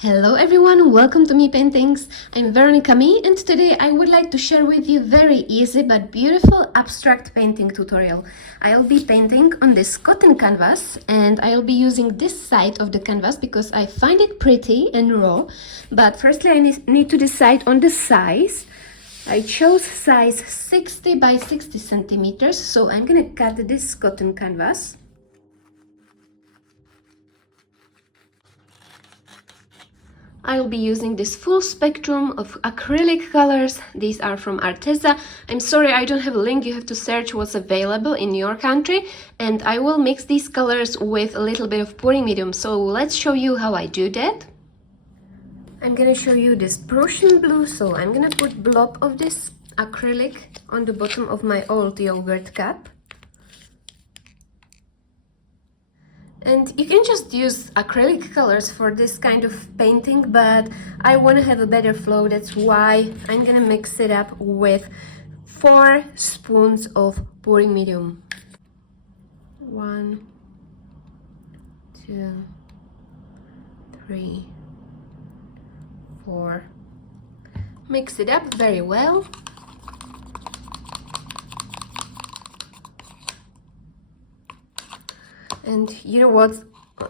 Hello everyone, welcome to Me Paintings. I'm Veronika Mii and today I would like to share with you very easy but beautiful abstract painting tutorial. I'll be painting on this cotton canvas and I'll be using this side of the canvas because I find it pretty and raw. But firstly I need to decide on the size. I chose size 60 by 60 centimeters, so I'm gonna cut this cotton canvas. I'll be using this full spectrum of acrylic colors. These are from Arteza. I'm sorry I don't have a link, you have to search what's available in your country. And I will mix these colors with a little bit of pouring medium. So let's show you how I do that. I'm gonna show you this Prussian blue, so I'm gonna put blob of this acrylic on the bottom of my old yogurt cup. And you can just use acrylic colors for this kind of painting, but I want to have a better flow. That's why I'm gonna mix it up with 4 spoons of pouring medium. 1, 2, 3, 4. Mix it up very well. And you know what,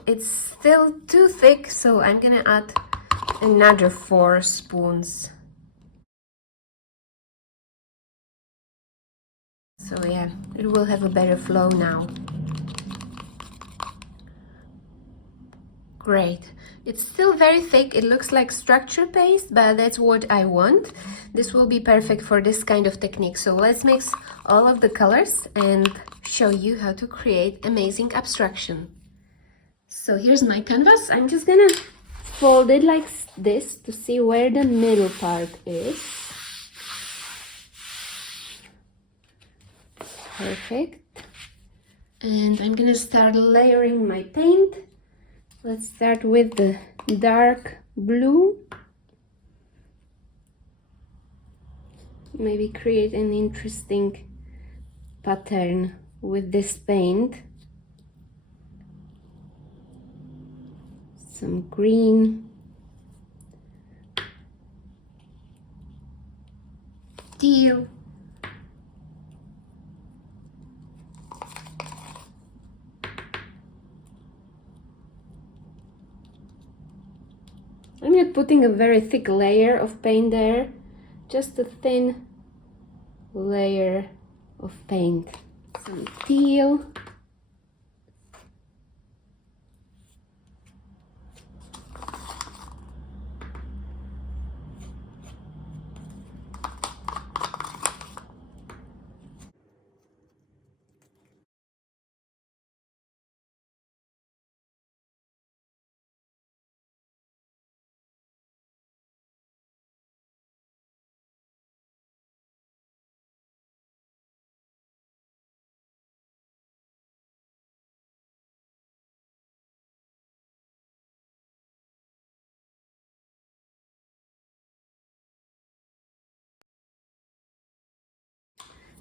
it's still too thick, so I'm gonna add another 4 spoons. So yeah, it will have a better flow now. Great. It's still very thick, it looks like structure paste, but that's what I want. This will be perfect for this kind of technique. So let's mix all of the colors and show you how to create amazing abstraction. So here's my canvas. I'm just gonna fold it like this to see where the middle part is. Perfect. And I'm gonna start layering my paint. Let's start with the dark blue. Maybe create an interesting pattern with this paint. Some green, teal, I'm not putting a very thick layer of paint there, just a thin layer of paint. Some teal,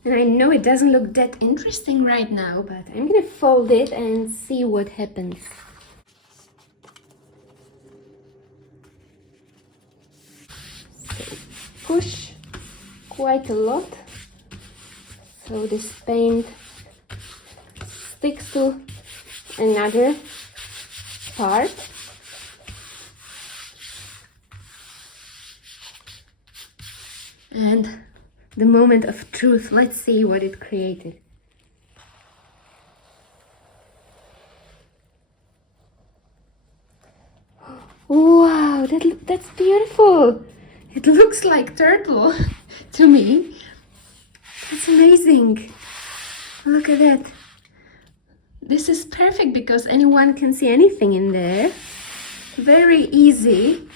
and I know it doesn't look that interesting right now, but I'm gonna fold it and see what happens. So push quite a lot so this paint sticks to another part. And the moment of truth, let's see what it created. Wow, that's beautiful. It looks like turtle to me. That's amazing. Look at that. This is perfect because anyone can see anything in there. Very easy.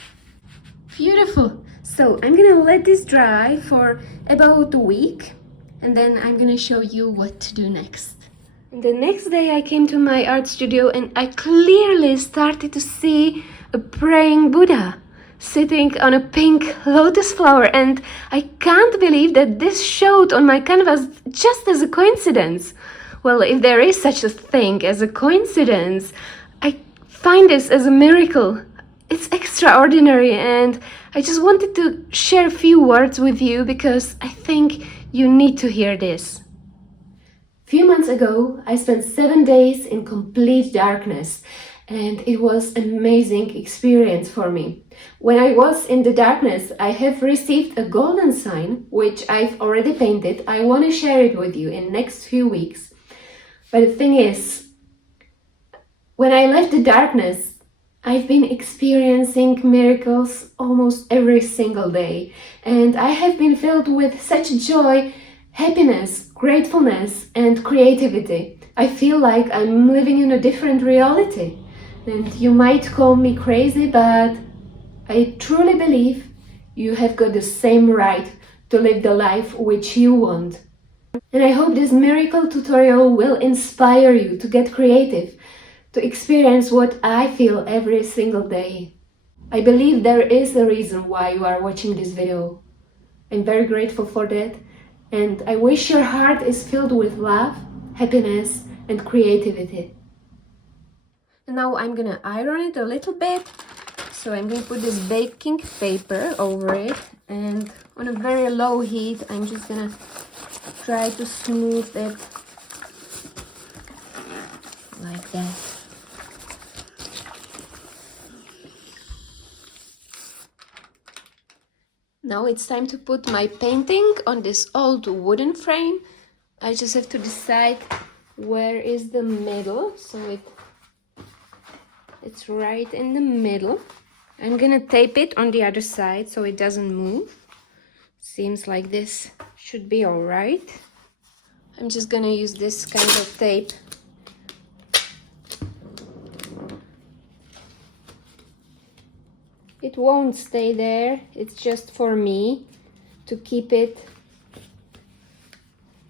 Beautiful. So I'm gonna let this dry for about a week and then I'm gonna show you what to do next. And the next day I came to my art studio and I clearly started to see a praying Buddha sitting on a pink lotus flower, and I can't believe that this showed on my canvas just as a coincidence. Well, if there is such a thing as a coincidence, I find this as a miracle. it's extraordinary, and I just wanted to share a few words with you because I think you need to hear this. A few months ago, I spent 7 days in complete darkness, and it was an amazing experience for me. When I was in the darkness, I have received a golden sign, which I've already painted. I want to share it with you in next few weeks. But the thing is, when I left the darkness, I've been experiencing miracles almost every single day, and I have been filled with such joy, happiness, gratefulness, and creativity. I feel like I'm living in a different reality. And you might call me crazy, but I truly believe you have got the same right to live the life which you want. And I hope this miracle tutorial will inspire you to get creative, to experience what I feel every single day. I believe there is a reason why you are watching this video. I'm very grateful for that, and I wish your heart is filled with love, happiness, and creativity. And now I'm gonna iron it a little bit. So I'm gonna put this baking paper over it, and on a very low heat, I'm just gonna try to smooth it like that. Now it's time to put my painting on this old wooden frame. I just have to decide where is the middle, so it's right in the middle. I'm gonna tape it on the other side so it doesn't move. Seems like this should be all right. I'm just gonna use this kind of tape. It won't stay there, it's just for me to keep it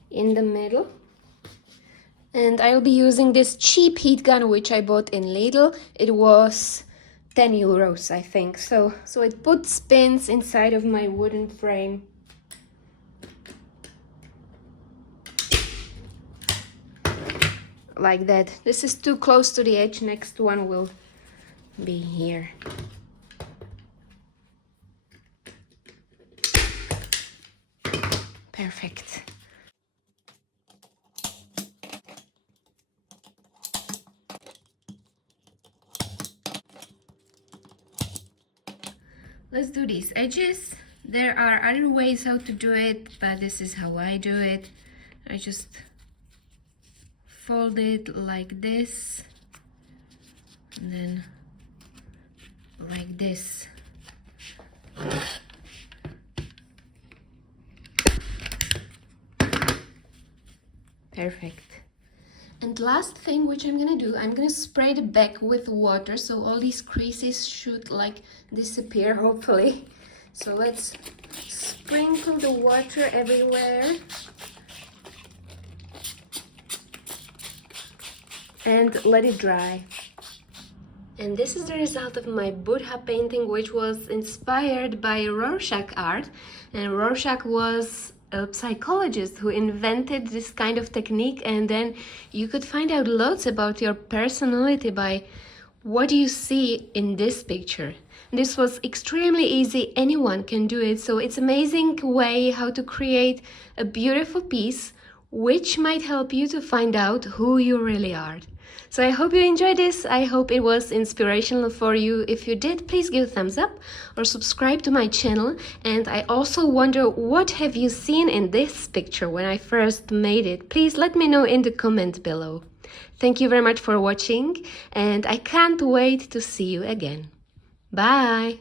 in the middle. And I'll be using this cheap heat gun which I bought in Lidl. It was 10 euros, I think. So it puts pins inside of my wooden frame. Like that. This is too close to the edge. Next one will be here. Perfect. Let's do these edges. There are other ways how to do it, but this is how I do it. I just fold it like this, and then like this. Perfect. And last thing which I'm gonna do, I'm gonna spray the back with water, so all these creases should like disappear, hopefully. So let's sprinkle the water everywhere. And let it dry. And this is the result of my Buddha painting, which was inspired by Rorschach art. And Rorschach was a psychologist who invented this kind of technique, and then you could find out lots about your personality by what you see in this picture. This was extremely easy, anyone can do it, so it's an amazing way how to create a beautiful piece which might help you to find out who you really are. So I hope you enjoyed this. I hope it was inspirational for you. If you did, please give a thumbs up or subscribe to my channel. And I also wonder, what have you seen in this picture when I first made it? Please let me know in the comment below. Thank you very much for watching, and I can't wait to see you again. Bye!